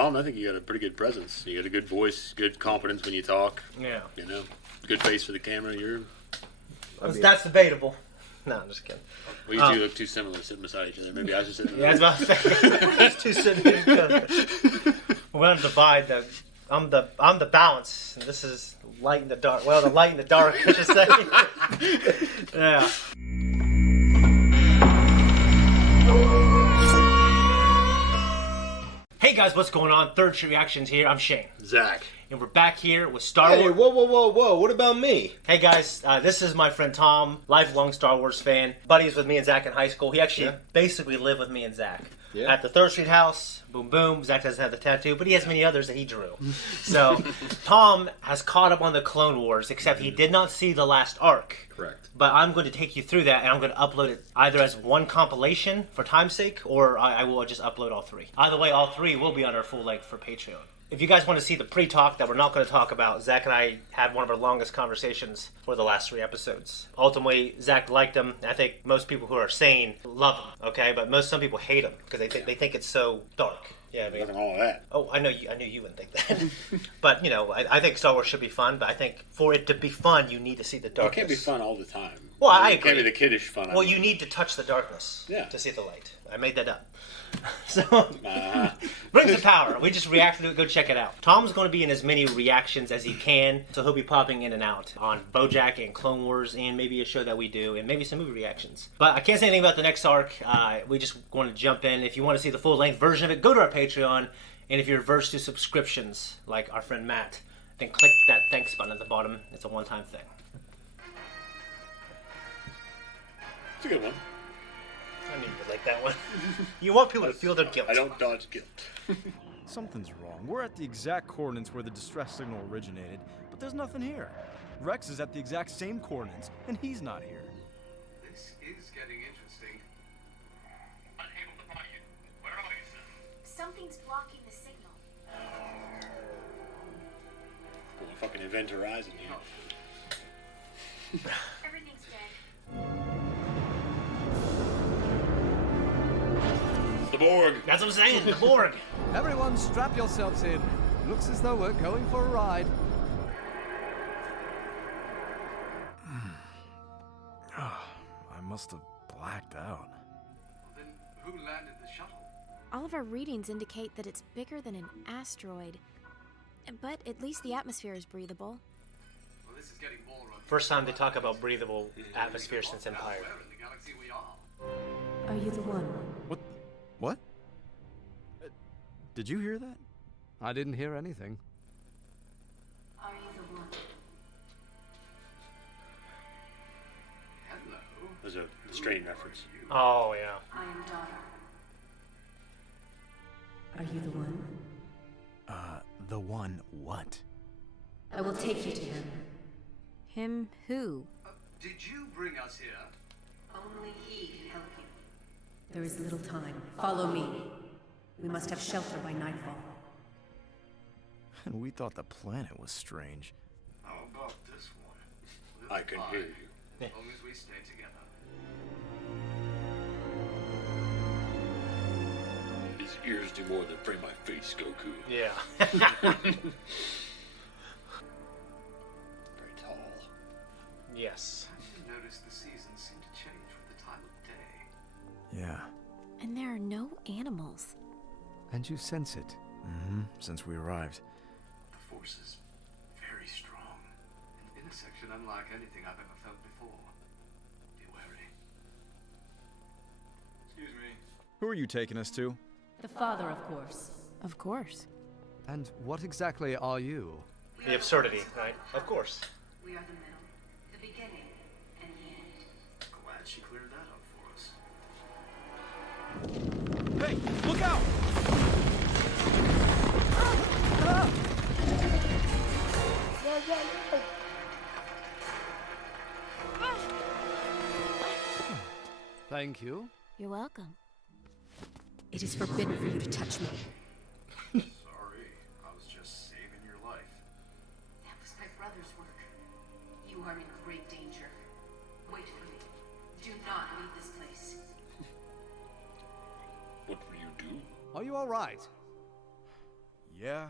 Tom, I think you got a pretty good presence. You got a good voice, good confidence when you talk. Yeah. You know, good face for the camera. That's debatable. No, I'm just kidding. Well, you two look too similar sitting beside each other. Maybe I should sit. Yeah, I was about to say. It's too sitting together. We're gonna divide the. I'm the balance, and this is light in the dark. Well, the light in the dark, I should say. Yeah. Hey guys, what's going on? Third Street Reactions here. I'm Shane. Zakk. And we're back here with Star Wars. Hey, whoa. What about me? Hey guys, this is my friend Tom, lifelong Star Wars fan. Buddies with me and Zakk in high school. He actually basically lived with me and Zakk. Yeah. At the Third Street house, boom boom. Zakk doesn't have the tattoo, but he has many others that he drew. So, Tom has caught up on the Clone Wars, except he did not see the last arc. Correct. But I'm going to take you through that, and I'm going to upload it either as one compilation for time's sake, or I will just upload all three. Either way, all three will be on our full length for Patreon. If you guys want to see the pre-talk that we're not going to talk about, Zakk and I had one of our longest conversations for the last 3 episodes. Ultimately, Zakk liked them. I think most people who are sane love them, okay? But some people hate them because they think it's so dark. Yeah, I mean, Nothing wrong with that. Oh, I knew you wouldn't think that. But, you know, I think Star Wars should be fun, but I think for it to be fun, you need to see the darkness. It can't be fun all the time. Well, I It agree. can't be the kiddish fun. Well, you need to touch the darkness to see the light. I made that up. So, brings the power. We just reacted to it. Go check it out. Tom's going to be in as many reactions as he can, so he'll be popping in and out on BoJack and Clone Wars, and maybe a show that we do, and maybe some movie reactions. But I can't say anything about the next arc. We just want to jump in. If you want to see the full-length version of it, go to our Patreon, and if you're averse to subscriptions, like our friend Matt, then click that thanks button at the bottom. It's a one-time thing. It's a good one. I knew you would like that one. You want people to feel their guilt. I don't dodge guilt. Something's wrong. We're at the exact coordinates where the distress signal originated, but there's nothing here. Rex is at the exact same coordinates, and he's not here. This is getting interesting. Unable to find you. Where are you, sir? Something's blocking the signal. Well, fucking Event Horizon here. Everything's dead. The Borg. That's what I'm saying, the Borg. Everyone strap yourselves in. Looks as though we're going for a ride. I must have blacked out. Then who landed the shuttle? All of our readings indicate that it's bigger than an asteroid. But at least the atmosphere is breathable. Well, this is getting more on. First time they talk about breathable atmosphere since Empire. Where in the galaxy we are? Are you the one? What? Did you hear that? I didn't hear anything. Are you the one? Hello. There's a Strain reference. Oh, yeah. I am daughter. Are you the one? The one what? I will take you to him. Him who? Did you bring us here? Only he can help you. There is little time. Follow me. We must have shelter by nightfall. And we thought the planet was strange. How about this one? I can hear you. As long as we stay together. His ears do more than frame my face, Goku. Yeah. Very tall. Yes. Have you noticed the seasons seem to change with the time of day? Yeah. And there are no animals. And you sense it. Mm-hmm. Since we arrived. The force is very strong. An intersection unlike anything I've ever felt before. Be wary. Excuse me. Who are you taking us to? The father, of course. Of course. And what exactly are you? The absurdity, right? Of course. We are the middle, the beginning, and the end. Glad she cleared that up for us. Hey, look out! Thank you. You're welcome. It is forbidden for you to touch me. Sorry, I was just saving your life. That was my brother's work. You are in great danger. Wait for me. Do not leave this place. What will you do? Are you all right? Yeah,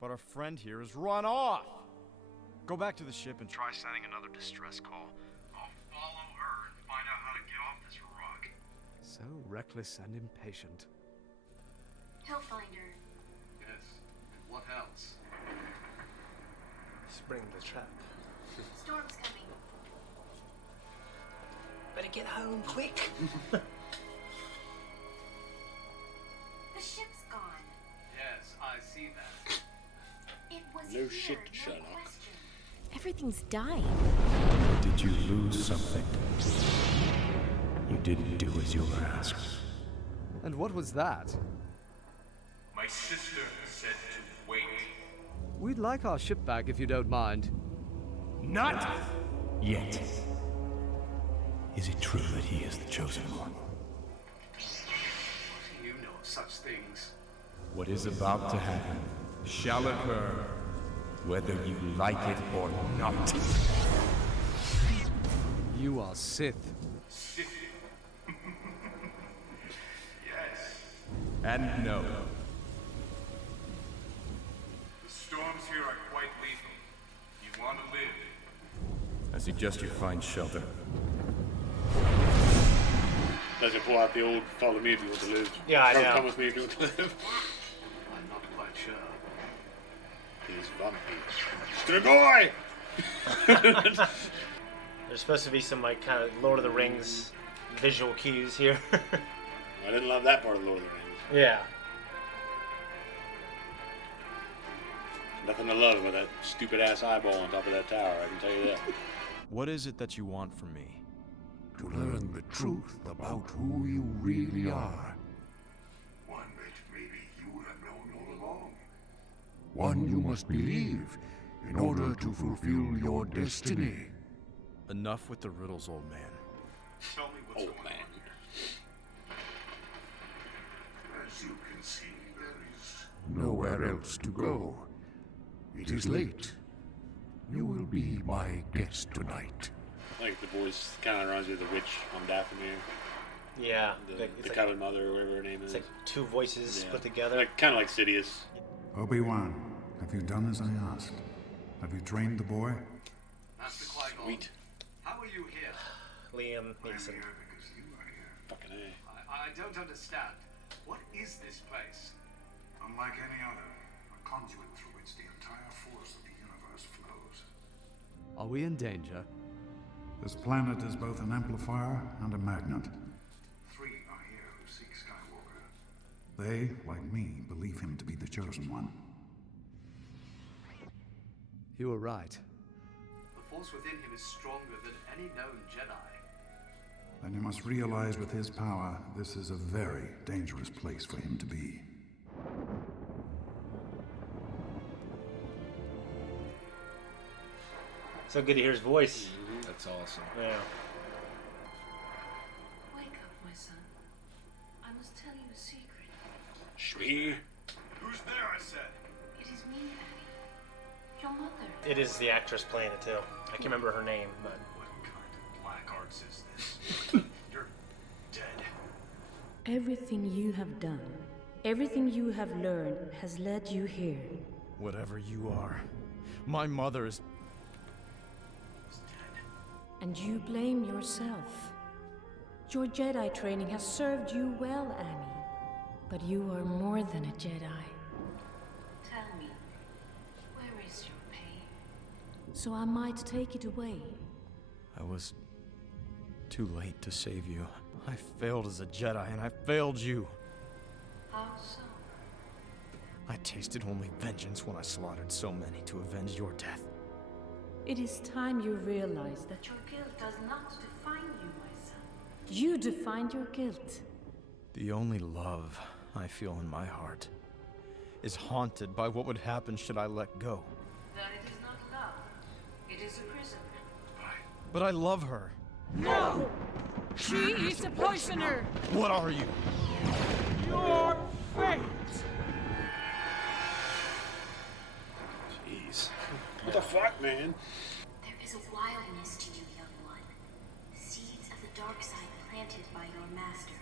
but our friend here has run off. Go back to the ship and try sending another distress call. I'll follow her and find out how to get off this rock. So reckless and impatient. He'll find her. Yes. And what else? Spring the trap. Storm's coming. Better get home quick. The ship's gone. Yes, I see that. It was No here, shit, no Sherlock. question. Everything's dying. Did you lose something? You didn't do as you were asked. And what was that? My sister said to wait. We'd like our ship back if you don't mind. Not yet. Is it true that he is the chosen one? What do you know of such things? What is about to happen shall occur, whether you like it or not. You are Sith. Sith. Yes. And no. The storms here are quite lethal. You want to live? I suggest you find shelter. Does it pull out the old follow me if you want to live? Yeah, I Or know. Come with me if you want to live. I'm not quite sure. He's vampire. Stray boy! There's supposed to be some like kind of Lord of the Rings visual cues here. I didn't love that part of Lord of the Rings. Yeah. Nothing to love about that stupid ass eyeball on top of that tower, I can tell you that. What is it that you want from me? To learn the truth about who you really are. One that maybe you have known all along. One you must believe in order to fulfill your destiny. Enough with the riddles, old man. Tell me what's Old going man. on. As you can see, there is Nowhere else to go. It is late. You will be my guest tonight. I think the voice kind of reminds me of the witch on Dathomir. Yeah. The It's like, Coven Mother, or whatever her name is. it's like two voices Yeah. put together. Like, kind of like Sidious. Obi-Wan, have you done as I asked? Have you trained the boy? Master Qui-Gon. Sweet. How are you here? Liam I'm Neeson. here because you are here. Fucking A. I don't understand. What is this place? Unlike any other, a conduit through which the entire force of the universe flows. Are we in danger? This planet is both an amplifier and a magnet. 3 are here who seek Skywalker. They, like me, believe him to be the chosen one. You were right. The force within him is stronger than any known Jedi. Then you must realize with his power, this is a very dangerous place for him to be. So good to hear his voice. That's awesome. Yeah. Wake up, my son. I must tell you a secret. Shmi. Who's there, I said? It is me, Patty. Your mother. It is the actress playing it too. I can't remember her name, but What kind of black arts is this? You're dead. Everything you have done, everything you have learned has led you here. Whatever you are, my mother is... And you blame yourself. Your Jedi training has served you well, Annie. But you are more than a Jedi. Tell me, where is your pain? So I might take it away. I was too late to save you. I failed as a Jedi, and I failed you. How so? I tasted only vengeance when I slaughtered so many to avenge your death. It is time you realize that Your guilt does not define you, my son. you defined your guilt. The only love I feel in my heart is haunted by what would happen should I let go. Then it is not love. It is a prison. But I love her. No! She is a poisoner! What are you? Your fate! Jeez. What the fuck, man? There is a wildness to you, young one. Seeds of the dark side planted by your master.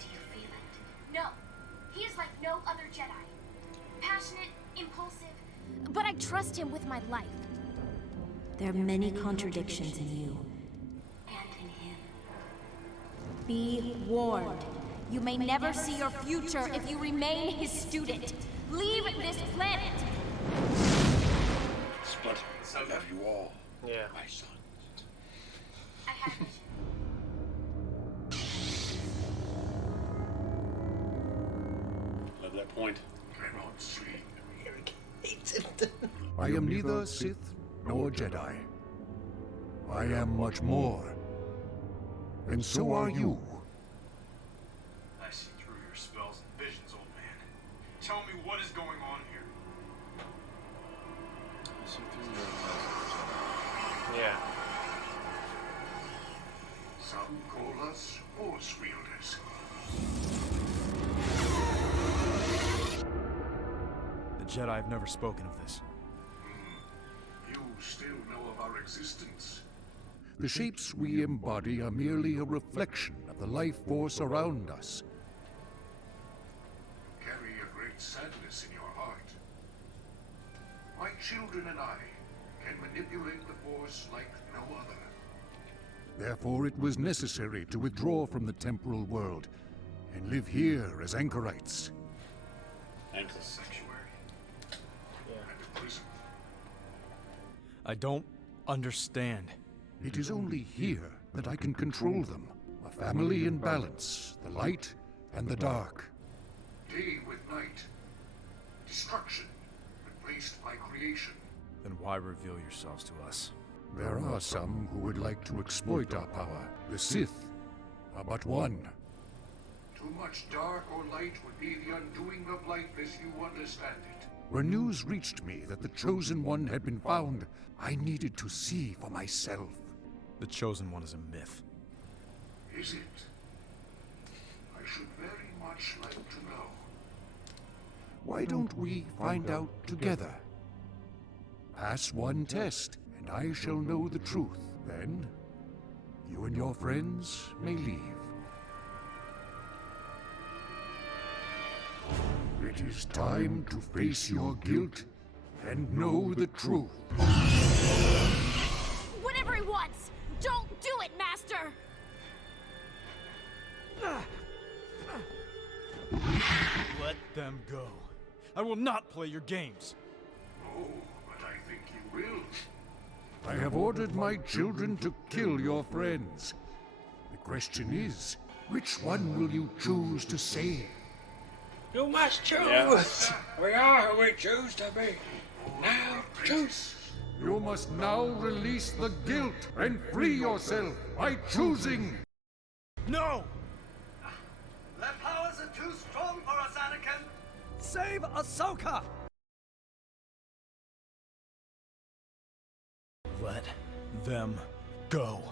Do you feel it? No. He is like no other Jedi. Passionate but I trust him with my life. There are many contradictions in you. And in him. Be warned. You may never see your future if you remain his student. Leave this planet! But I love you all. Yeah. My son. I have a vision. Love that point. Cannot sleep. I am neither Sith nor Jedi. I am much more. And so are you. I see through your spells and visions, old man. Tell me what is going on here. Yeah. Some call us Force wielders. The Jedi have never spoken of this. You still know of our existence. The shapes we embody are merely a reflection of the life force around us. Carry a great sadness in your heart. My children and I can manipulate the Force like no other. Therefore, it was necessary to withdraw from the temporal world and live here as anchorites. And a sanctuary. And a prison. I don't understand. It is only here that I can control them. A family in balance, the light and the dark. Day with night. Destruction replaced by creation. Then why reveal yourselves to us? There are some who would like to exploit our power. The Sith are but one. Too much dark or light would be the undoing of life as you understand it. When news reached me that the Chosen One had been found, I needed to see for myself. The Chosen One is a myth. Is it? I should very much like to know. Why don't we find out together? Pass one test, and I shall know the truth. Then, you and your friends may leave. It is time to face your guilt and know the truth. Whatever he wants! Don't do it, Master! Let them go. I will not play your games. Oh, but I think you will. I have ordered my children to kill your friends. The question is, which one will you choose to save? You must choose. Yeah. We are who we choose to be. Now choose. You must now release the guilt and free yourself by choosing. No! Their powers are too strong for us, Anakin! Save Ahsoka! Let them go.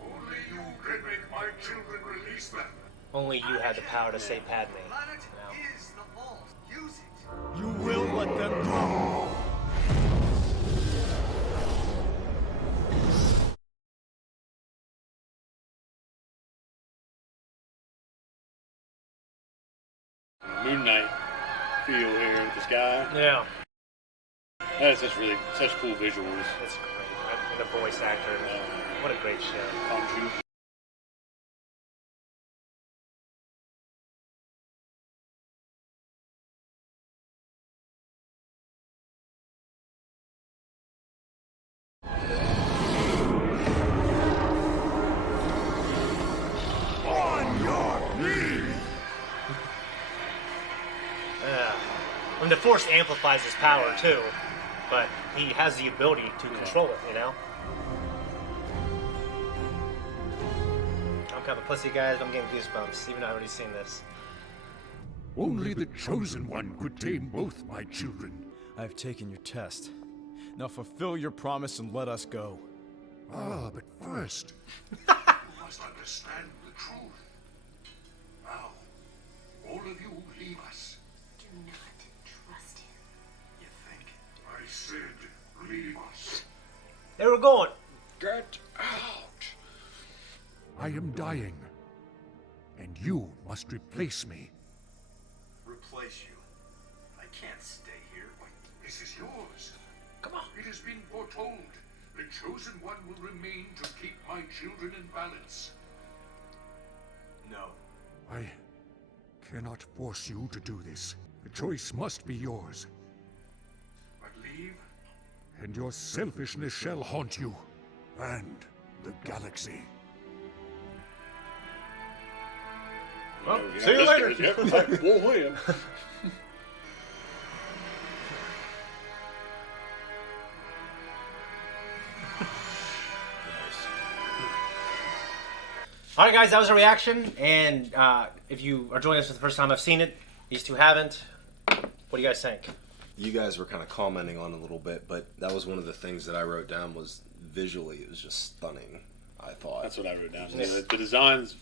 Only you can make my children release them. Only you have the power to save Padme. Planet is the Force. Use it. You will let them go. Moon Knight feel here with the sky. Yeah. That's just really such cool visuals. It's great. And the voice actor. What a great show. Conju. And the Force amplifies his power too, but he has the ability to control it, you know? I'm kind of a pussy, guys, but I'm getting goosebumps, even though I've already seen this. Only the Chosen One could tame both my children. I have taken your test. Now fulfill your promise and let us go. Ah, but first... You must understand the truth. Now, all of you leave us. Do not trust him. You think? I said leave us. They were going. Get out. I am dying. And you must replace me. Replace you? I can't stay here. This is yours. Come on. It has been foretold. The Chosen One will remain to keep my children in balance. No. I cannot force you to do this. The choice must be yours. But leave? And your selfishness shall haunt you. And the galaxy. Well, Yeah, see you this later. guy's- Yep, we'll win. All right, guys, that was a reaction. And if you are joining us for the first time, I've seen it. These two haven't. What do you guys think? You guys were kind of commenting on it a little bit, but that was one of the things that I wrote down was visually it was just stunning, I thought. That's what I wrote down. Yeah. The designs,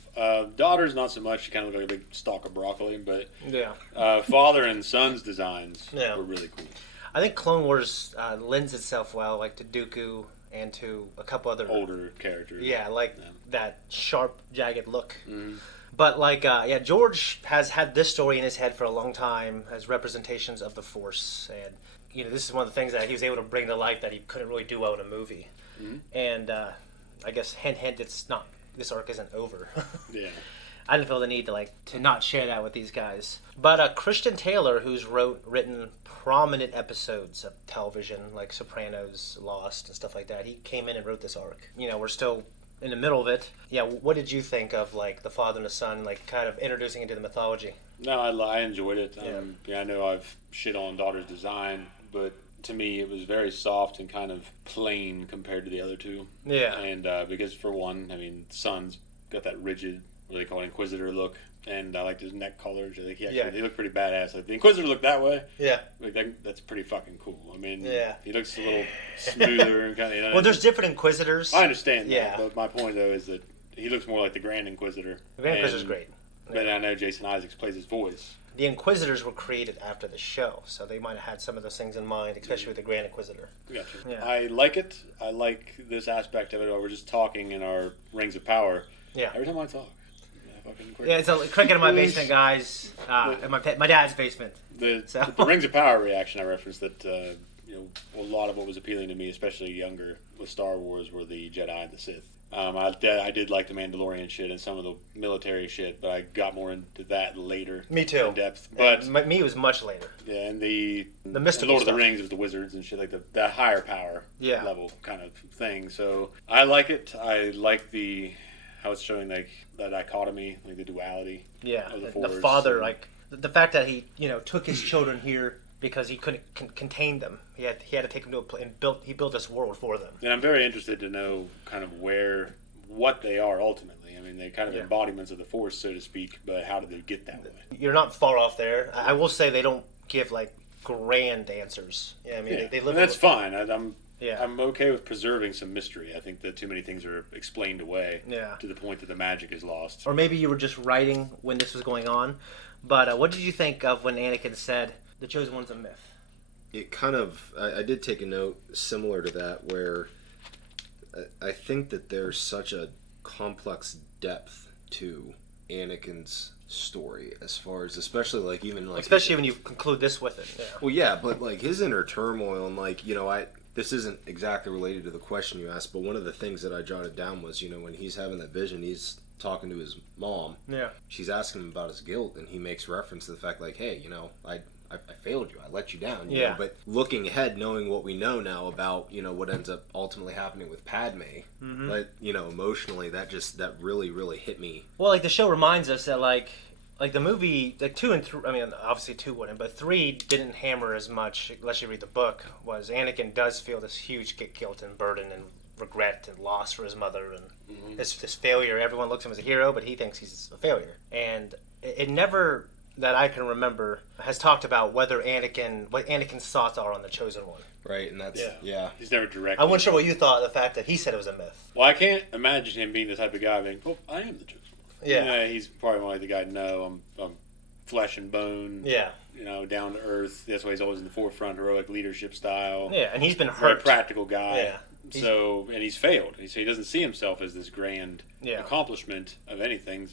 daughter's not so much. She kind of looked like a big stalk of broccoli, but Yeah. Father and son's designs Yeah. were really cool. I think Clone Wars lends itself well, like to Dooku and to a couple other Older characters. Yeah, like that sharp, jagged look. Mm-hmm. But like, George has had this story in his head for a long time as representations of the Force, and this is one of the things that he was able to bring to life that he couldn't really do well in a movie. Mm-hmm. And I guess hint, it's not. This arc isn't over. Yeah. I didn't feel the need to not share that with these guys. But Christian Taylor, who's written prominent episodes of television like Sopranos, Lost, and stuff like that, he came in and wrote this arc. We're still in the middle of it. Yeah, what did you think of like the father and the son, like kind of introducing into the mythology? No, I enjoyed it. I know I've shit on daughter's design, but to me it was very soft and kind of plain compared to the other two. Yeah. And because for one, son's got that rigid, what they call it, Inquisitor look, and I liked his neck colors. I think he looked pretty badass. Like the Inquisitor looked that way. Yeah. Like that's pretty fucking cool. Yeah. He looks a little smoother and kind of. Well, there's different Inquisitors. I understand that, Yeah. but my point though is that he looks more like the Grand Inquisitor. The Grand Inquisitor's great. But I know Jason Isaacs plays his voice. The Inquisitors were created after the show, so they might have had some of those things in mind, especially with the Grand Inquisitor. Gotcha. Yeah. I like it. I like this aspect of it. We're just talking in our Rings of Power. Yeah. Every time I talk. Yeah, it's a cricket in my basement, guys. In my dad's basement. The Rings of Power reaction I referenced that a lot of what was appealing to me, especially younger with Star Wars, were the Jedi and the Sith. I did like the Mandalorian shit and some of the military shit, but I got more into that later. Me too. In depth, but me was much later. Yeah, and the mystical Lord of stuff. the Rings with the wizards and shit, like the higher power Yeah. level kind of thing. So I like it. I like how it's showing like that dichotomy, like the duality. Yeah, of the the Force. father, like the fact that he took his children here because he couldn't contain them. He had to take them to a place and he built this world for them. And I'm very interested to know kind of what they are ultimately. They're kind of embodiments of the Force, so to speak, but how did they get that way? You're not far off there. I will say they don't give like grand answers. Yeah, they live. And that's fine. I'm Yeah. I'm okay with preserving some mystery. I think that too many things are explained away to the point that the magic is lost. Or maybe you were just writing when this was going on. But what did you think of when Anakin said, the Chosen One's a myth? It kind of, I did take a note similar to that where I think that there's such a complex depth to Anakin's story as far as, especially like even like... Especially when you conclude this with it. Yeah. Well, yeah, but like his inner turmoil and like, this isn't exactly related to the question you asked, but one of the things that I jotted down was, when he's having that vision, he's talking to his mom. Yeah. She's asking him about his guilt, and he makes reference to the fact like, hey, I failed you. I let you down. You know? But looking ahead, knowing what we know now about, what ends up ultimately happening with Padme, but, emotionally, that really, really hit me. Well, like the show reminds us that like the movie, like 2 and 3, obviously 2 wouldn't, but 3 didn't hammer as much, unless you read the book, was Anakin does feel this huge guilt and burden and regret and loss for his mother and this failure. Everyone looks at him as a hero, but he thinks he's a failure. And it never, that I can remember, has talked about what Anakin's thoughts are on the Chosen One. Right, and that's, He's never direct. I wasn't sure what you thought of the fact that he said it was a myth. Well, I can't imagine him being the type of guy being, I am the Chosen One. Yeah. He's probably more like the guy, no, I'm flesh and bone. Yeah. Down to earth. That's why he's always in the forefront, heroic leadership style. Yeah, and he's been hurt. Very practical guy. Yeah. And he's failed. So he doesn't see himself as this grand accomplishment of anything.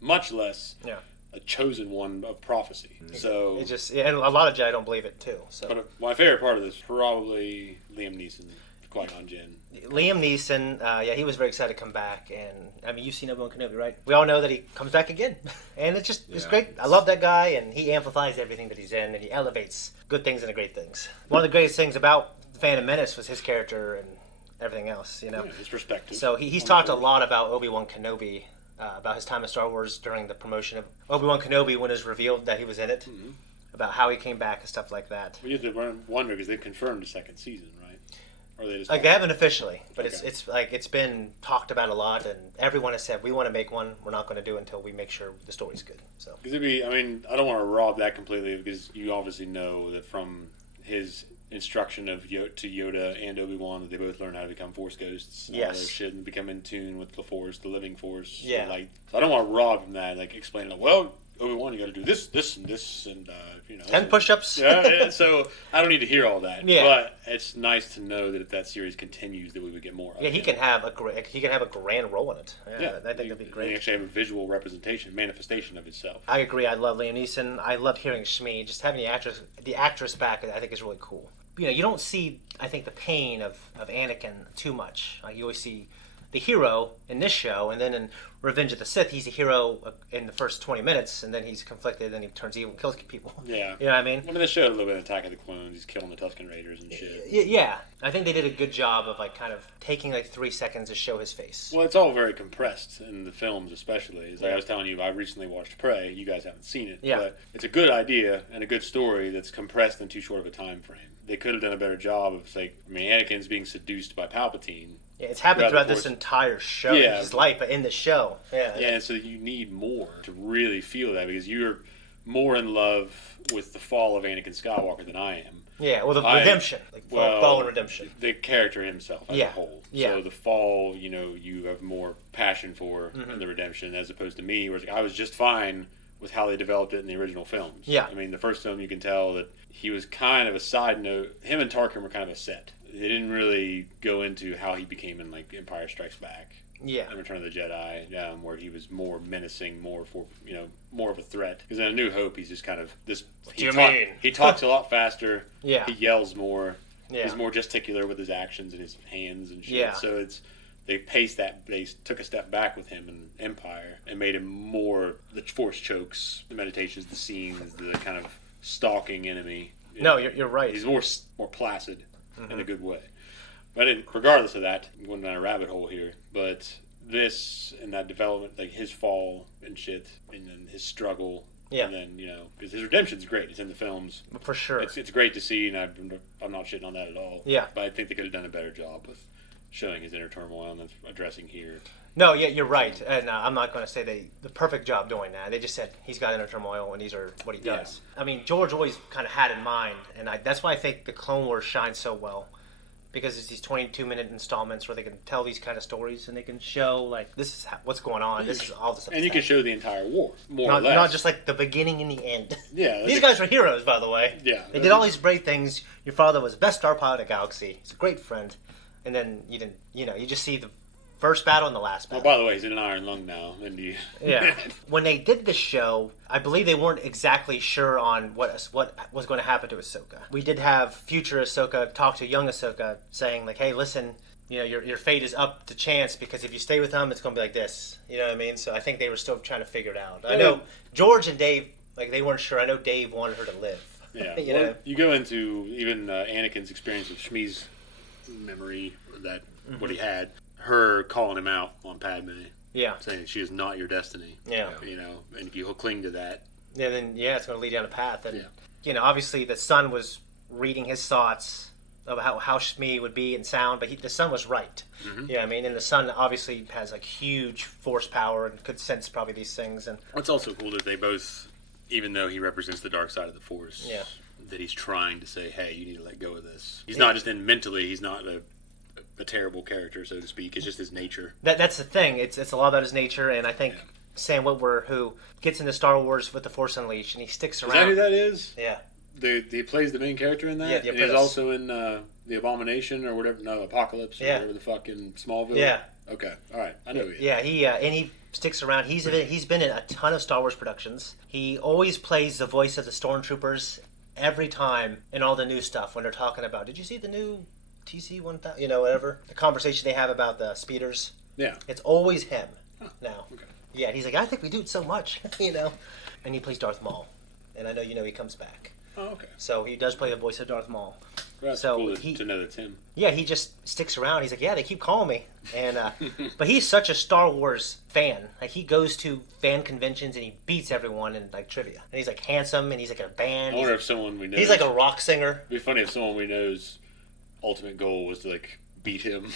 Much less a chosen one of prophecy. So it just, and a lot of Jedi don't believe it too. So, but my favorite part of this probably Liam Neeson, Qui-Gon Jinn. Liam Neeson, he was very excited to come back, and I mean, you've seen Obi-Wan Kenobi, right? We all know that he comes back again, and it's great. I love that guy, and he amplifies everything that he's in, and he elevates good things into great things. One of the greatest things about The Phantom Menace was his character and everything else, you know. Yeah, his perspective. So he's talked a lot about Obi-Wan Kenobi, about his time in Star Wars during the promotion of Obi-Wan Kenobi when it was revealed that he was in it, about how he came back and stuff like that. We have to wonder because they confirmed the second season, right? Or they just like they haven't officially, but it's like it's been talked about a lot, and everyone has said we want to make one. We're not going to do it until we make sure the story's good. So because I mean, I don't want to rob that completely because you obviously know that from his instruction to Yoda and Obi-Wan that they both learn how to become Force ghosts and all their shit and become in tune with the Force, the living Force. Yeah. The light. So I don't want to rob him that, like explain it. Well, Obi-Wan, you got to do this, this, and this, and 10 push-ups. Yeah, so I don't need to hear all that. Yeah. But it's nice to know that if that series continues, that we would get more. Yeah, he can have a grand role in it. Yeah, I think that'd be great. He actually have a visual representation, manifestation of himself. I agree. I love Liam Neeson. I love hearing Shmi. Just having the actress back, I think is really cool. You don't see, I think, the pain of Anakin too much. You always see the hero in this show, and then in Revenge of the Sith, he's a hero in the first 20 minutes, and then he's conflicted, and he turns evil and kills people. Yeah. You know what I mean? I mean, they showed a little bit of Attack of the Clones. He's killing the Tusken Raiders and shit. Yeah. I think they did a good job of, like, kind of taking, 3 seconds to show his face. Well, it's all very compressed in the films, especially. Like I was telling you, I recently watched Prey. You guys haven't seen it. Yeah. But it's a good idea and a good story that's compressed in too short of a time frame. They could have done a better job of, Anakin's being seduced by Palpatine. Yeah, it's happened throughout this entire show, his life, but in the show. Yeah, and so you need more to really feel that because you're more in love with the fall of Anakin Skywalker than I am. Yeah, well, the redemption. Fall and redemption. The character himself as a whole. Yeah. So the fall, you have more passion for in the redemption as opposed to me, where I was just fine with how they developed it in the original films. Yeah. I mean, the first film you can tell that he was kind of a side note. Him and Tarkin were kind of a set. They didn't really go into how he became in Empire Strikes Back. Yeah. And Return of the Jedi, where he was more menacing, more of a threat. Because in A New Hope, he's just kind of this. He talks a lot faster. Yeah. He yells more. Yeah. He's more gesticular with his actions and his hands and shit. Yeah. So they took a step back with him in Empire and made him more the Force chokes, the meditations, the scenes, the kind of stalking enemy. You're right. He's more placid in a good way. But regardless of that, I'm going down a rabbit hole here. But this and that development, his fall and shit, and then his struggle. Yeah. And then, because his redemption's great. It's in the films. For sure. It's great to see, and I'm not shitting on that at all. Yeah. But I think they could have done a better job with showing his inner turmoil and addressing here. No, yeah, you're right. And I'm not going to say they the perfect job doing that. They just said he's got inner turmoil and these are what he does. Yeah. I mean, George always kind of had in mind, and that's why I think the Clone Wars shines so well. Because it's these 22-minute installments where they can tell these kind of stories and they can show, this is what's going on. This is all this stuff. And you can show the entire war, more or less. Not just the beginning and the end. Yeah. These guys were heroes, by the way. Yeah. They did all these great things. Your father was the best star pilot in the galaxy. He's a great friend. And then you didn't, you just see the first battle and the last battle. Well, by the way, he's in an iron lung now. Yeah. When they did the show, I believe they weren't exactly sure on what was going to happen to Ahsoka. We did have future Ahsoka talk to young Ahsoka, saying hey, listen, your fate is up to chance because if you stay with him, it's going to be like this. You know what I mean? So I think they were still trying to figure it out. I know George and Dave, they weren't sure. I know Dave wanted her to live. Yeah. You go into even Anakin's experience with Shmi's memory that what he had. Her calling him out on Padme. Yeah. Saying she is not your destiny. Yeah. And if you cling to that. Yeah, then, it's going to lead down a path. And, obviously the son was reading his thoughts of how Shmi would be and sound, but the son was right. Mm-hmm. Yeah, I mean, and the son obviously has, huge force power and could sense probably these things. And what's also cool that they both, even though he represents the dark side of the Force, that he's trying to say, hey, you need to let go of this. He's not just mentally, he's not a terrible character, so to speak. It's just his nature. That's the thing. It's a lot about his nature, and I think Sam Witwer, who gets into Star Wars with The Force Unleashed, and he sticks around. Is that who that is? Yeah. He plays the main character in that? Yeah, and he's also in The Abomination or whatever. No, Apocalypse or whatever the fuck in Smallville? Yeah. Okay, all right. I know he is. Yeah, he sticks around. He's been in a ton of Star Wars productions. He always plays the voice of the stormtroopers every time in all the new stuff when they're talking about, did you see the new TC-1000? You know, whatever. The conversation they have about the speeders. Yeah. It's always him now. Okay. Yeah, he's like, I think we do it so much, you know. And he plays Darth Maul. And I know you know he comes back. Oh, okay. So he does play the voice of Darth Maul. Well, that's so cool to know that's him. Yeah, he just sticks around. He's like, yeah, they keep calling me. And but he's such a Star Wars fan. Like, he goes to fan conventions and he beats everyone in, like, trivia. And he's, like, handsome and he's, like, in a band. I wonder if someone we know... He's, like, a rock singer. It'd be funny if someone we know's ultimate goal was to, like, beat him.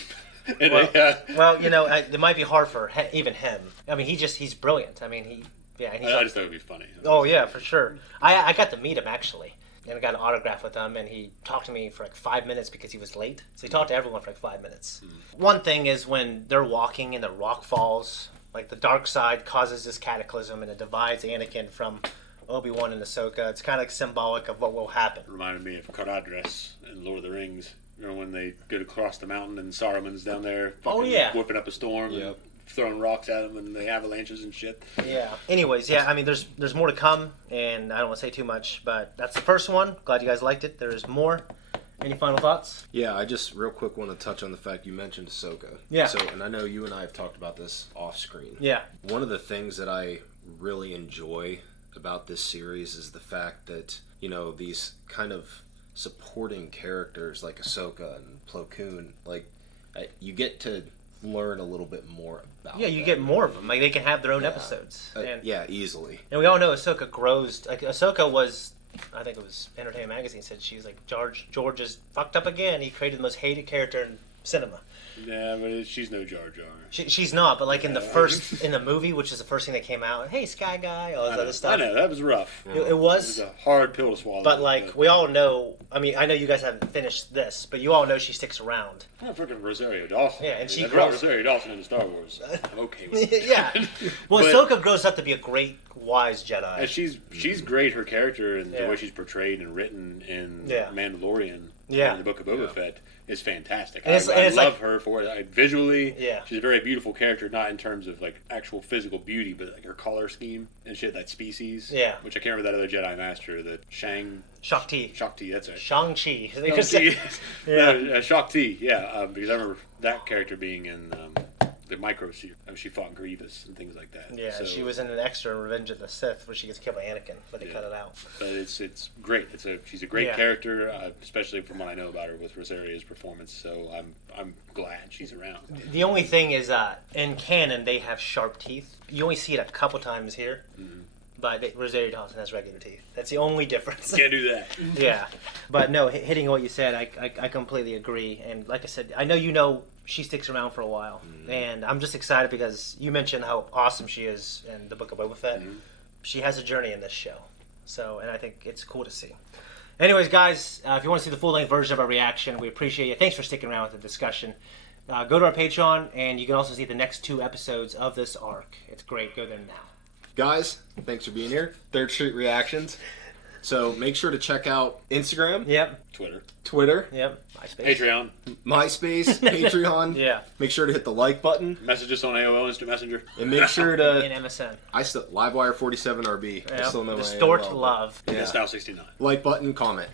Well, you know, it might be hard for even him. I mean, he's brilliant. I mean, I just thought it would be funny. Oh, yeah, for sure. I got to meet him, actually. And I got an autograph with him, and he talked to me for like 5 minutes because he was late. So he talked to everyone for like 5 minutes. One thing is when they're walking and the rock falls, like the dark side causes this cataclysm and it divides Anakin from Obi-Wan and Ahsoka. It's kind of like symbolic of what will happen. Reminded me of Caradhras in Lord of the Rings. You know, when they go to cross the mountain and Saruman's down there whipping up a storm and throwing rocks at them and the avalanches and shit. Yeah. Anyways, yeah, I mean, there's more to come, and I don't want to say too much, but that's the first one. Glad you guys liked it. There's more. Any final thoughts? Yeah, I just real quick want to touch on the fact you mentioned Ahsoka. Yeah. So, and I know you and I have talked about this off screen. Yeah. One of the things that I really enjoy about this series is the fact that, you know, these kind of supporting characters like Ahsoka and Plo Koon, like, you get to learn a little bit more about you them. get more of them. Like, they can have their own episodes. Yeah, easily. And we all know Ahsoka grows. Like, Ahsoka was, I think it was Entertainment Magazine said she's like, George is fucked up again. He created the most hated character in cinema. Yeah, but she's no Jar Jar. She's not, but like in the movie, which is the first thing that came out, hey, Sky Guy, all this other stuff. I know, that was rough. It was a hard pill to swallow. But like, we all know, I mean, I know you guys haven't finished this, but you all know she sticks around. Oh, freaking Rosario Dawson. Yeah, and she brought Rosario Dawson into Star Wars. I'm okay with it. Yeah. Well, Ahsoka grows up to be a great, wise Jedi. And she's great, her character and the way she's portrayed and written in Mandalorian. Yeah. In the Book of Boba Fett is fantastic. And I love her for it. Visually, she's a very beautiful character, not in terms of like actual physical beauty, but like her color scheme and shit, that species. Yeah. Which I can't remember that other Jedi Master, the Shakti, that's right. Shang-Chi. Shakti, because I remember that character being in the micro series. She fought Grievous and things like that. Yeah, so, she was in an extra in Revenge of the Sith where she gets killed by Anakin, but they cut it out. But it's great. She's a great character, especially from what I know about her with Rosario's performance. So I'm glad she's around. The only thing is, in canon, they have sharp teeth. You only see it a couple times here. Mm-hmm. But Rosario Dawson has regular teeth. That's the only difference. Can't do that. Yeah. But no, hitting what you said, I completely agree. And like I said, I know you know she sticks around for a while. Mm-hmm. And I'm just excited because you mentioned how awesome she is in the Book of Boba Fett. Mm-hmm. She has a journey in this show. So, and I think it's cool to see. Anyways, guys, if you want to see the full-length version of our reaction, we appreciate you. Thanks for sticking around with the discussion. Go to our Patreon, and you can also see the next 2 episodes of this arc. It's great. Go there now. Guys, thanks for being here. Third Street Reactions. So make sure to check out Instagram. Yep. Twitter. Yep. MySpace. Patreon. MySpace. Patreon. Yeah. Make sure to hit the like button. Message us on AOL Instant Messenger. And make sure to... In MSN. Livewire47RB. Yep. I still know Distort my AOL, Love. Yeah. Style 69. Like button, comment.